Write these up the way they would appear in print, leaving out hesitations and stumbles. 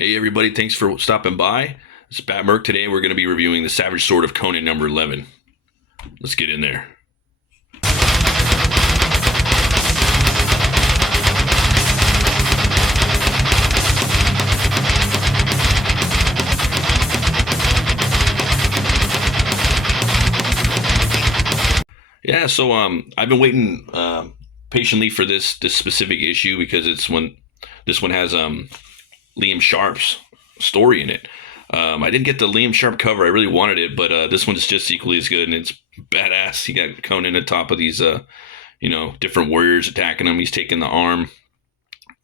Hey everybody, thanks for stopping by. It's Bat Merc. Today we're going to be reviewing the Savage Sword of Conan number 11. Let's get in there. Yeah, so I've been waiting patiently for this specific issue because this one has Liam Sharp's story in it. I didn't get the Liam Sharp cover. I really wanted it, but this one's just equally as good, and it's badass. You got Conan on top of these, different warriors attacking him. He's taking the arm.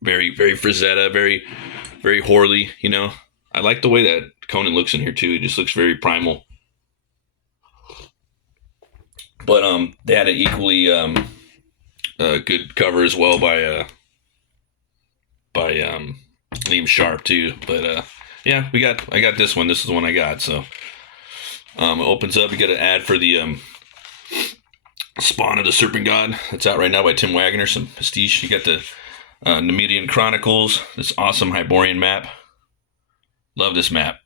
Very, very Frazetta, very, very Horley. I like the way that Conan looks in here too. He just looks very primal. But they had an equally good cover as well by Liam Sharp too. But yeah, I got this one. This is the one I got. So it opens up. You got an ad for the Spawn of the Serpent God. That's out right now by Tim Wagner. Some pastiche. You got the Numidian Chronicles. This awesome Hyborian map. Love this map.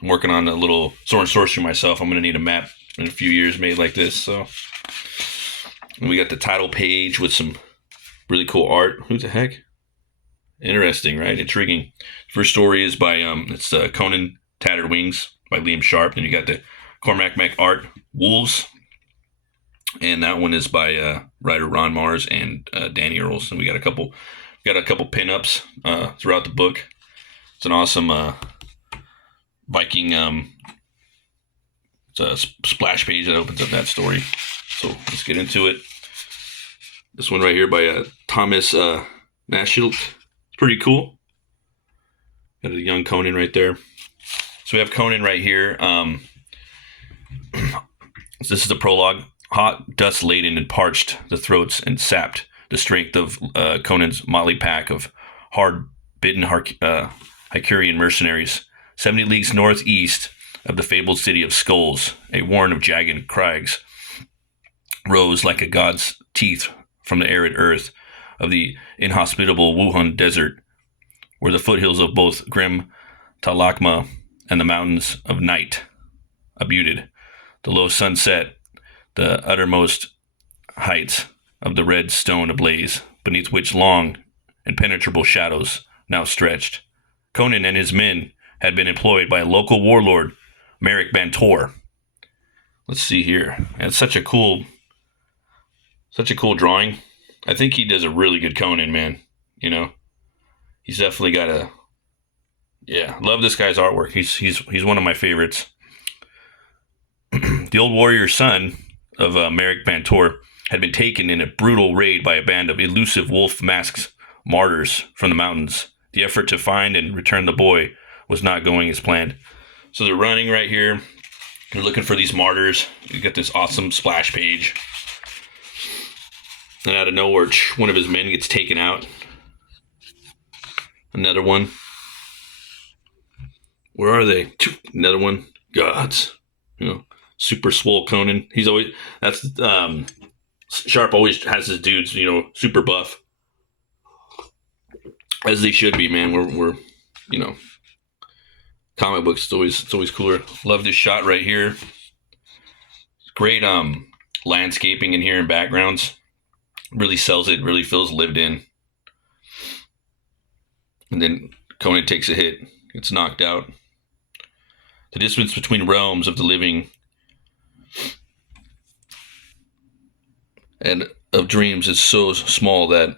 I'm working on a little sword and sorcery myself. I'm gonna need a map in a few years made like this. So and we got the title page with some really cool art. Who the heck? Interesting, right? Intriguing. First story is by it's Conan Tattered Wings by Liam Sharp. Then you got the Cormac art Wolves, and that one is by writer Ron Mars and Danny Earls. And we got a couple pinups throughout the book. It's an awesome Viking. It's a splash page that opens up that story. So let's get into it. This one right here by Thomas Nashilt. It's pretty cool. Got a young Conan right there. So we have Conan right here. This is the prologue. Hot, dust laden and parched the throats and sapped the strength of Conan's motley pack of hard-bitten Hycurian mercenaries. 70 leagues northeast of the fabled city of Skulls, a warren of jagged crags rose like a god's teeth from the arid earth of the inhospitable Wuhan desert, where the foothills of both grim Talakma and the mountains of night abutted. The low sunset, the uttermost heights of the red stone ablaze, beneath which long, impenetrable shadows now stretched. Conan and his men had been employed by a local warlord, Merrick Bantor. Let's see here. And it's such a cool drawing. I think he does a really good Conan, man. He's definitely got love this guy's artwork. He's one of my favorites. The old warrior son of Merrick Bantor had been taken in a brutal raid by a band of elusive wolf-masked martyrs from the mountains. The effort to find and return the boy was not going as planned. So they're running right here. They're looking for these martyrs. You got this awesome splash page. And out of nowhere, one of his men gets taken out. Another one. Where are they? Another one. Gods. Super swole Conan. Sharp always has his dudes, super buff. As they should be, man. We're comic books, it's always cooler. Love this shot right here. Great landscaping in here and backgrounds. Really sells it, really feels lived in. And then Conan takes a hit, gets knocked out. The distance between realms of the living and of dreams is so small that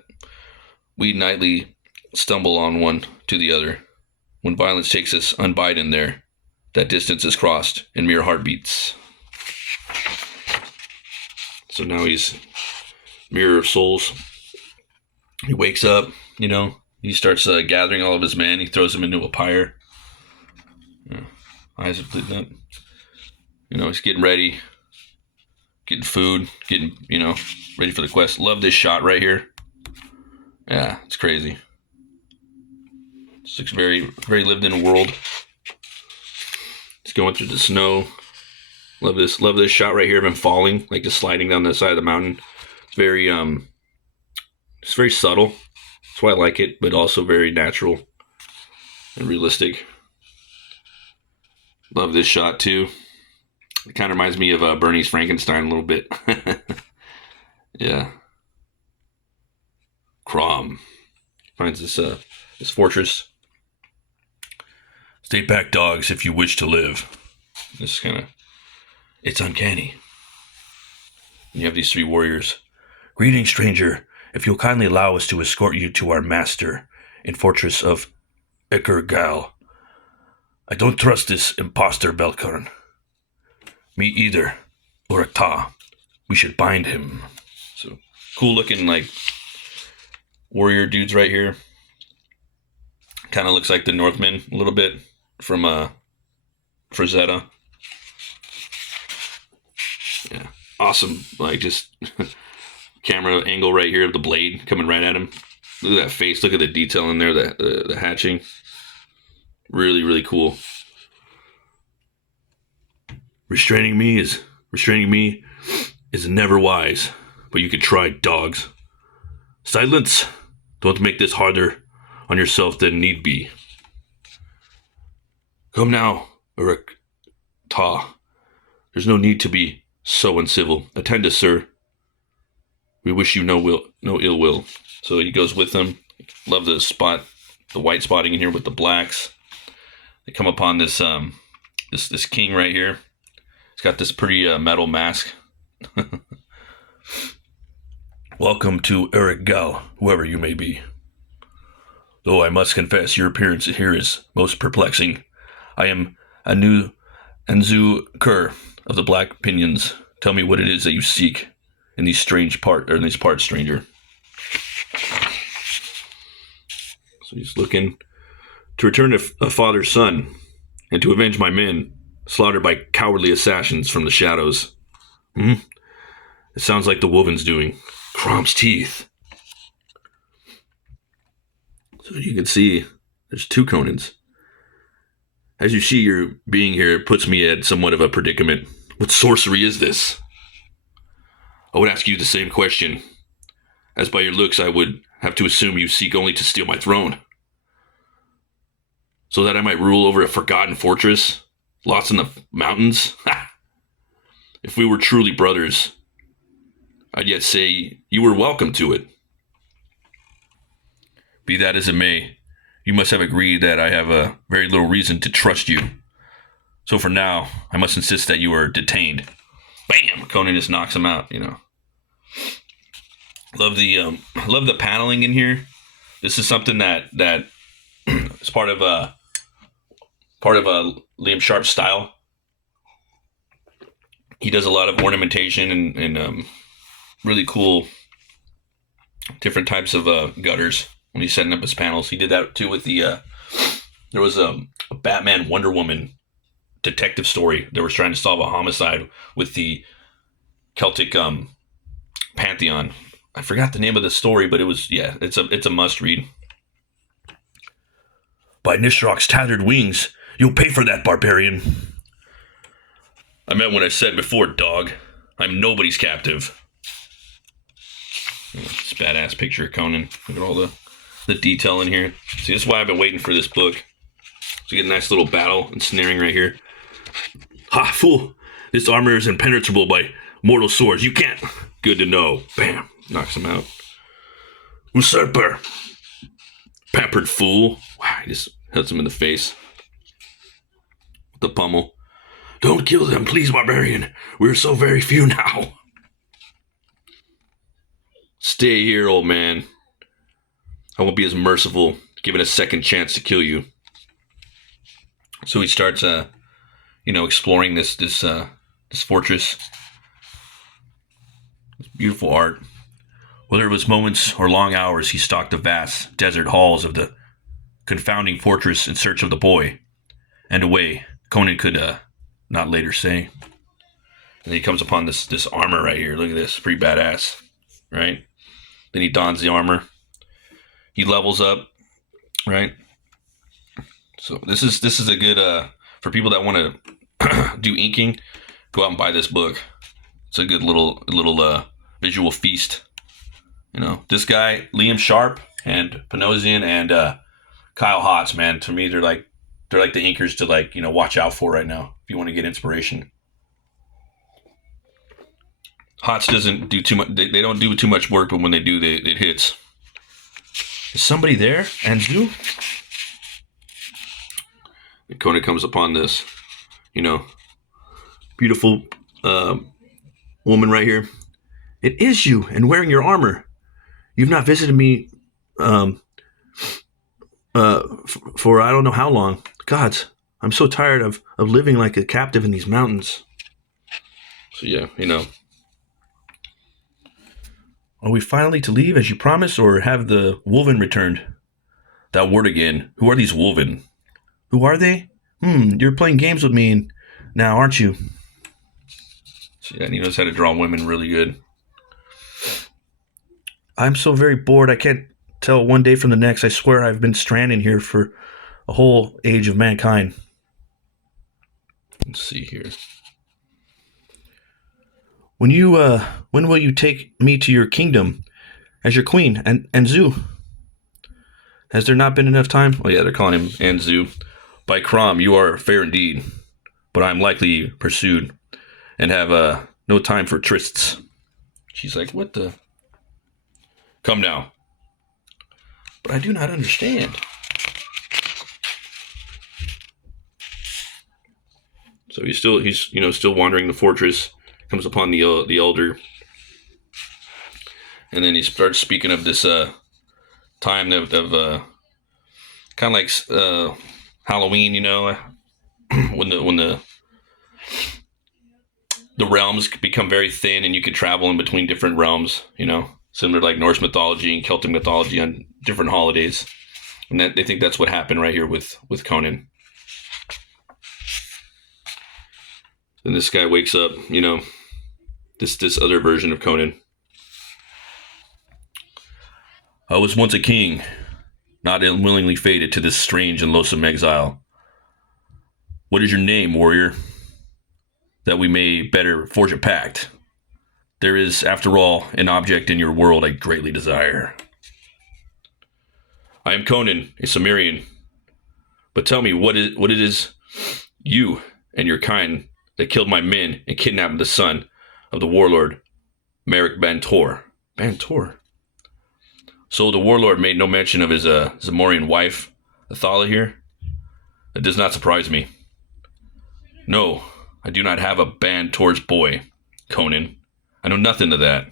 we nightly stumble on one to the other. When violence takes us unbidden there, that distance is crossed in mere heartbeats. So now he's Mirror of Souls. He wakes up, he starts gathering all of his men. He throws them into a pyre. Eyes are lit up. He's getting ready, getting food, getting, ready for the quest. Love this shot right here. Yeah, it's crazy. This looks very, very lived in a world. It's going through the snow. Love this shot right here of him falling, like just sliding down the side of the mountain. It's very subtle. That's why I like it, but also very natural. and realistic. Love this shot too. It kind of reminds me of Bernie's Frankenstein a little bit. Yeah. Crom finds this fortress. Stay back, dogs, if you wish to live. This is kind of, it's uncanny. And you have these three warriors. Greetings, stranger. If you'll kindly allow us to escort you to our master in fortress of Ekergal. I don't trust this imposter, Belkarn. Me either. Urakta. We should bind him. So, cool looking, like, warrior dudes right here. Kind of looks like the Northmen a little bit from Frazetta. Yeah. Awesome. Like, just camera angle right here of the blade coming right at him. Look at that face. Look at the detail in there, the hatching. Really, really cool. Restraining me is never wise, but you could try, dogs. Silence! Don't make this harder on yourself than need be. Come now, Uruk Ta. There's no need to be so uncivil. Attend us, sir. We wish you no ill will. So he goes with them. Love the white spotting in here with the blacks. They come upon this this king right here. He's got this pretty metal mask. Welcome to Ekergal, whoever you may be. Though I must confess, your appearance here is most perplexing. I am Anzu Kur of the Black Pinions. Tell me what it is that you seek in these parts, stranger. So he's looking to return a father's son, and to avenge my men, slaughtered by cowardly assassins from the shadows. It sounds like the woven's doing. Crom's teeth. So you can see, there's two Conans. As you see, your being here puts me at somewhat of a predicament. What sorcery is this? I would ask you the same question. As by your looks, I would have to assume you seek only to steal my throne. So that I might rule over a forgotten fortress, lost in the mountains? Ha! If we were truly brothers, I'd yet say you were welcome to it. Be that as it may, you must have agreed that I have a very little reason to trust you. So for now, I must insist that you are detained. Bam! Conan just knocks him out, you know. Love the paneling in here. This is something that is part of Liam Sharp's style. He does a lot of ornamentation and really cool different types of gutters when he's setting up his panels. He did that too with the there was a Batman Wonder Woman detective story that was trying to solve a homicide with the Celtic pantheon. I forgot the name of the story, but it's a must read. By Nishrok's tattered wings, you'll pay for that, barbarian. I meant what I said before, dog. I'm nobody's captive. This badass picture of Conan. Look at all the detail in here. See, this is why I've been waiting for this book. So you get a nice little battle and snaring right here. Ha, fool! This armor is impenetrable by mortal swords. You can't. Good to know. Bam. Knocks him out. Usurper. Pampered fool. Wow, he just hits him in the face. With the pummel. Don't kill them, please, barbarian. We're so very few now. Stay here, old man. I won't be as merciful, given a second chance to kill you. So he starts, exploring this fortress. This beautiful art. Whether it was moments or long hours, he stalked the vast desert halls of the confounding fortress in search of the boy. And away, Conan could not later say. And he comes upon this armor right here. Look at this, pretty badass, right? Then he dons the armor. He levels up, right? So this is a good for people that want to do inking. Go out and buy this book. It's a good little visual feast. You know, this guy Liam Sharp and Panosian and Kyle Hotz, man. To me, they're like the anchors to like, you know, watch out for right now if you want to get inspiration. Hotz doesn't do too much. They don't do too much work, but when they do, it hits. Is somebody there? Anzu? And Conan comes upon this, you know, beautiful woman right here. It is you, and wearing your armor. You've not visited me for I don't know how long. Gods, I'm so tired of living like a captive in these mountains. So yeah, you know. Are we finally to leave as you promised, or have the Wolven returned? That word again. Who are these Wolven? Who are they? You're playing games with me now, aren't you? So yeah, he knows how to draw women really good. I'm so very bored, I can't tell one day from the next. I swear I've been stranded here for a whole age of mankind. Let's see here. When will you take me to your kingdom as your queen, and Anzu? Has there not been enough time? Oh yeah, they're calling him Anzu. By Crom, you are fair indeed, but I am likely pursued, and have no time for trysts. She's like, what the? Come now. But I do not understand. So he's still wandering the fortress. Comes upon the elder, and then he starts speaking of this time of kind of like Halloween, you know, when the realms become very thin and you can travel in between different realms, you know, similar to like Norse mythology and Celtic mythology on different holidays, and that they think that's what happened right here with Conan. And this guy wakes up, you know. This other version of Conan. I was once a king, not unwillingly fated to this strange and loathsome exile. What is your name, warrior? That we may better forge a pact. There is, after all, an object in your world I greatly desire. I am Conan, a Cimmerian. But tell me what it is you and your kind that killed my men and kidnapped the son of the warlord, Merrick Bantor. Bantor? So the warlord made no mention of his Zamorian wife, Athala here? It does not surprise me. No, I do not have a Bantor's boy, Conan. I know nothing of that.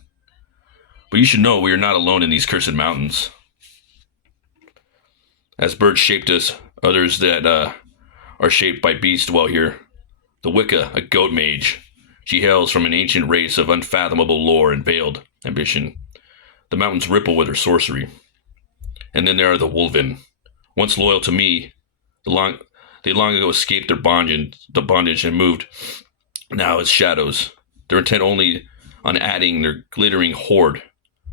But you should know we are not alone in these cursed mountains. As birds shaped us, others that are shaped by beasts dwell here. The Wicca, a goat mage. She hails from an ancient race of unfathomable lore and veiled ambition. The mountains ripple with her sorcery. And then there are the Wolven. Once loyal to me, they long ago escaped their bondage and moved now as shadows. They're intent only on adding their glittering hoard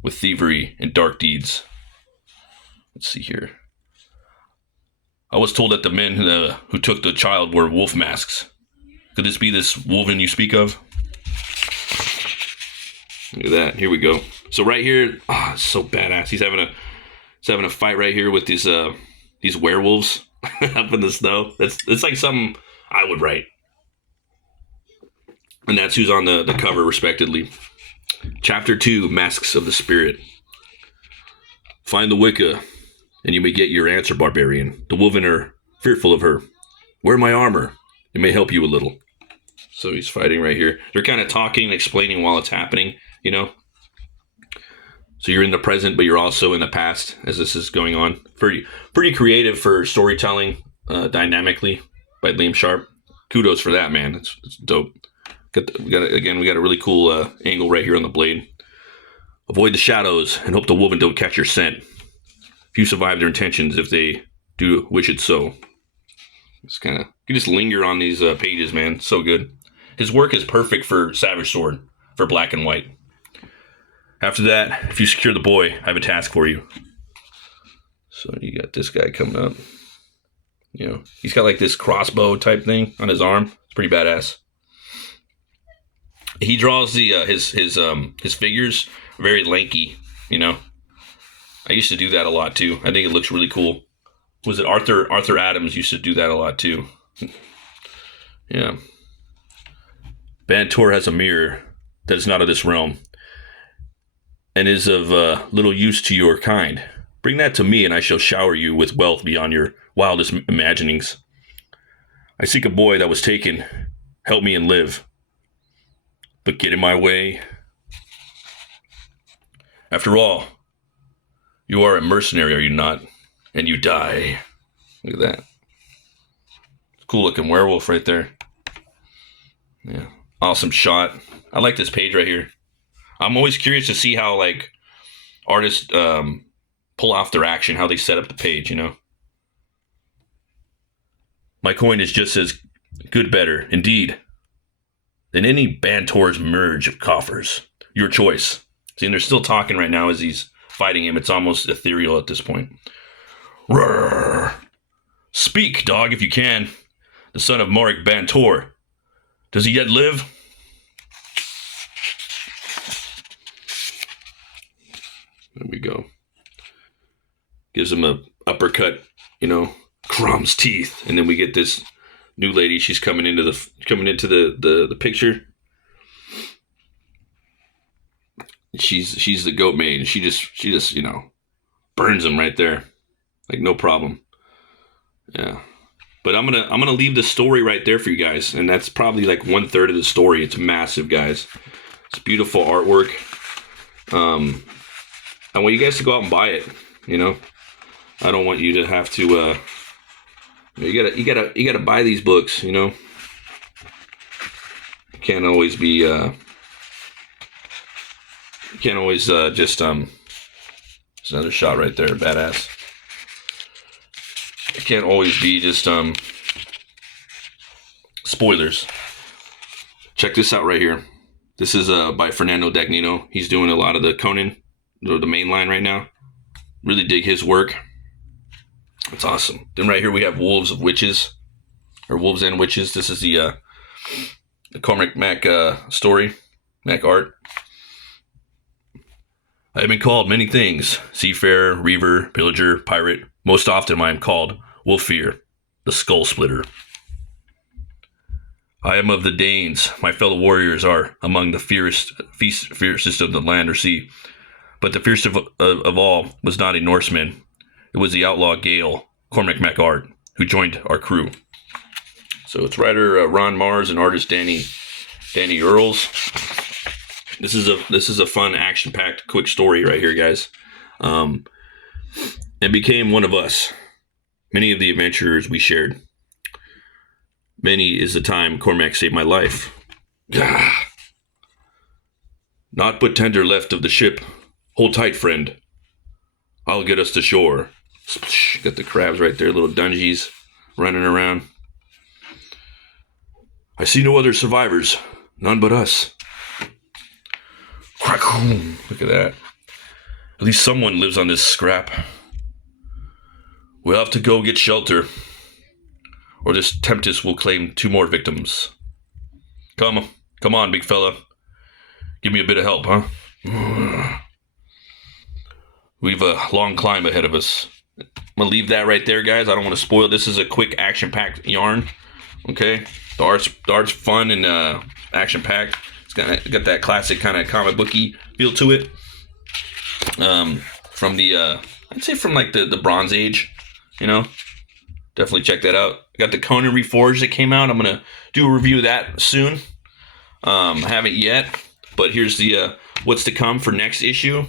with thievery and dark deeds. Let's see here. I was told that the men who took the child were wolf masks. Could this be this Wolven you speak of? Look at that. Here we go. So right here, it's so badass. He's having a fight right here with these werewolves up in the snow. It's like something I would write. And that's who's on the cover, respectively. Chapter 2, Masks of the Spirit. Find the Wicca, and you may get your answer, barbarian. The Wolven are fearful of her. Wear my armor. It may help you a little. So he's fighting right here. They're kind of talking and explaining while it's happening, you know? So you're in the present, but you're also in the past as this is going on. Pretty creative for storytelling, dynamically, by Liam Sharp. Kudos for that, man. It's dope. We got a really cool angle right here on the blade. Avoid the shadows and hope the Wolven don't catch your scent. Few survive their intentions if they do wish it so. It's kind of, you just linger on these pages, man. So good. His work is perfect for Savage Sword, for black and white. After that, if you secure the boy, I have a task for you. So you got this guy coming up. You know, he's got like this crossbow type thing on his arm. It's pretty badass. He draws the his figures very lanky. You know, I used to do that a lot too. I think it looks really cool. Was it Arthur Adams used to do that a lot too. Yeah. Bantor has a mirror that is not of this realm and is of little use to your kind. Bring that to me, and I shall shower you with wealth beyond your wildest imaginings. I seek a boy that was taken. Help me and live. But get in my way. After all, you are a mercenary, are you not? And you die. Look at that. Cool looking werewolf right there. Yeah. Awesome shot. I like this page right here. I'm always curious to see how like artists pull off their action, how they set up the page, you know. My coin is just as good, better, indeed, than any Bantor's merge of coffers. Your choice. See, and they're still talking right now as he's fighting him. It's almost ethereal at this point. Roar. Speak, dog, if you can. The son of Morik Bantor. Does he yet live? There we go. Gives him a uppercut, you know, Crom's teeth, and then we get this new lady. She's coming into the picture. She's the goat maid, and she just you know burns him right there, like no problem. Yeah, but I'm gonna leave the story right there for you guys, and that's probably like 1/3 of the story. It's massive, guys. It's beautiful artwork. I want you guys to go out and buy it. You know, I don't want you to have to. You gotta buy these books. You know, you can't always be. You can't always just. There's another shot right there, badass. It can't always be just spoilers. Check this out right here. This is by Fernando Dagnino. He's doing a lot of the Conan, the main line right now. Really dig his work. It's awesome. Then right here we have Wolves and Witches. This is the Cormac Mac story, Mac art. I have been called many things: seafarer, reaver, pillager, pirate. Most often I am called Wolfir, the Skull Splitter. I am of the Danes. My fellow warriors are among the fiercest of the land or sea. But the fiercest of all was not a Norseman. It was the outlaw Gale, Cormac Mac art, who joined our crew. So it's writer Ron Mars and artist Danny Earls. This is a fun, action-packed, quick story right here, guys. And became one of us. Many of the adventurers we shared. Many is the time Cormac saved my life. Not but tender left of the ship. Hold tight, friend. I'll get us to shore. Got the crabs right there, little dungeons running around. I see no other survivors. None but us. Look at that. At least someone lives on this scrap. We'll have to go get shelter, or this tempest will claim 2 more victims. Come on, big fella. Give me a bit of help, huh? We've a long climb ahead of us. I'm going to leave that right there, guys. I don't want to spoil. This is a quick, action-packed yarn. Okay? The art's fun and action-packed. It's got that classic kind of comic booky feel to it. From the, I'd say from like the Bronze Age, you know? Definitely check that out. I got the Conan Reforged that came out. I'm going to do a review of that soon. I haven't yet, but here's the what's to come for next issue.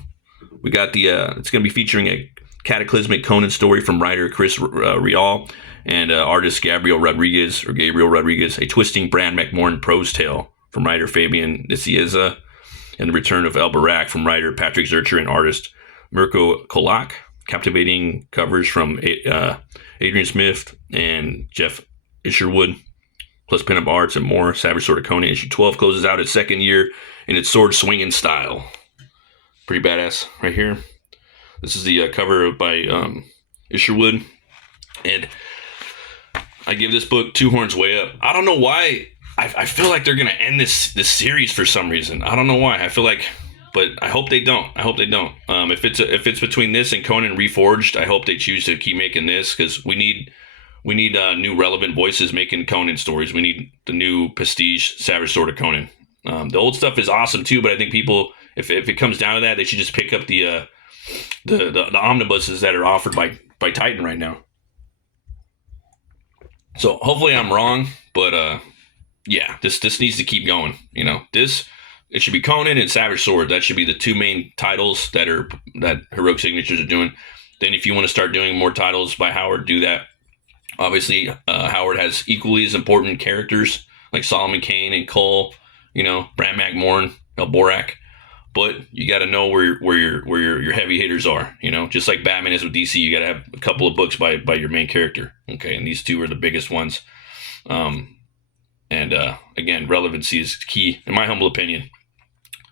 We got the, it's going to be featuring a cataclysmic Conan story from writer Chris Rial and artist Gabriel Rodriguez, a twisting Bran McMorn prose tale from writer Fabian Nicieza, and the return of Elbarak from writer Patrick Zurcher and artist Mirko Kolak. Captivating covers from Adrian Smith and Jeff Isherwood, plus pinup arts and more. Savage Sword of Conan issue 12 closes out its second year in its sword swinging style. Pretty badass right here. This is the cover by Isherwood, and I give this book 2 horns way up. I don't know why. I feel like they're gonna end this series for some reason. I don't know why. I feel like but I hope they don't. I hope they don't. If it's between this and Conan Reforged, I hope they choose to keep making this, because we need new relevant voices making Conan stories. We need the new prestige Savage Sword of Conan. The old stuff is awesome too, but I think people, if it comes down to that, they should just pick up the omnibuses that are offered by Titan right now. So hopefully I'm wrong, but yeah, this needs to keep going. You know, it should be Conan and Savage Sword. That should be the two main titles that Heroic Signatures are doing. Then if you want to start doing more titles by Howard, do that. Obviously, Howard has equally as important characters like Solomon Kane and Cole, you know, Bram McMorn, Borak. But you got to know where your heavy hitters are. You know, just like Batman is with DC, you got to have a couple of books by your main character. Okay, and these two are the biggest ones. Again, relevancy is key, in my humble opinion.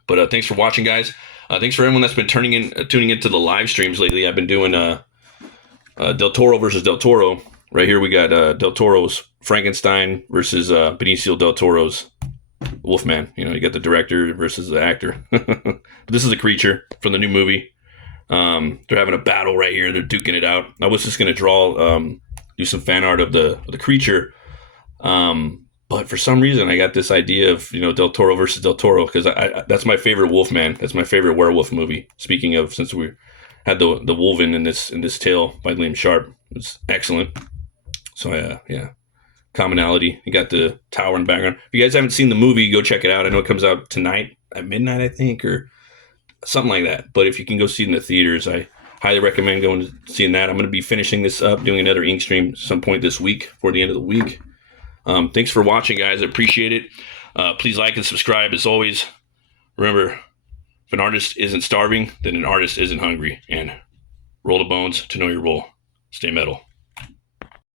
But thanks for watching, guys. Thanks for everyone that's been tuning into the live streams lately. I've been doing Del Toro versus Del Toro. Right here we got Del Toro's Frankenstein versus Benicio Del Toro's Wolfman. You know, you got the director versus the actor. This is a creature from the new movie. They're having a battle right here. They're duking it out. I was just going to do some fan art of the creature. But for some reason, I got this idea of, you know, Del Toro versus Del Toro, because that's my favorite Wolfman. That's my favorite werewolf movie. Speaking of, since we had the Wolven in this tale by Liam Sharp, it's excellent. So yeah, commonality. You got the tower in the background. If you guys haven't seen the movie, go check it out. I know it comes out tonight at midnight, I think, or something like that. But if you can go see it in the theaters, I highly recommend going to seeing that. I'm going to be finishing this up, doing another ink stream some point this week, for the end of the week. Thanks for watching, guys. I appreciate it. Please like and subscribe as always. Remember, if an artist isn't starving, then an artist isn't hungry. And roll the bones to know your role. Stay metal.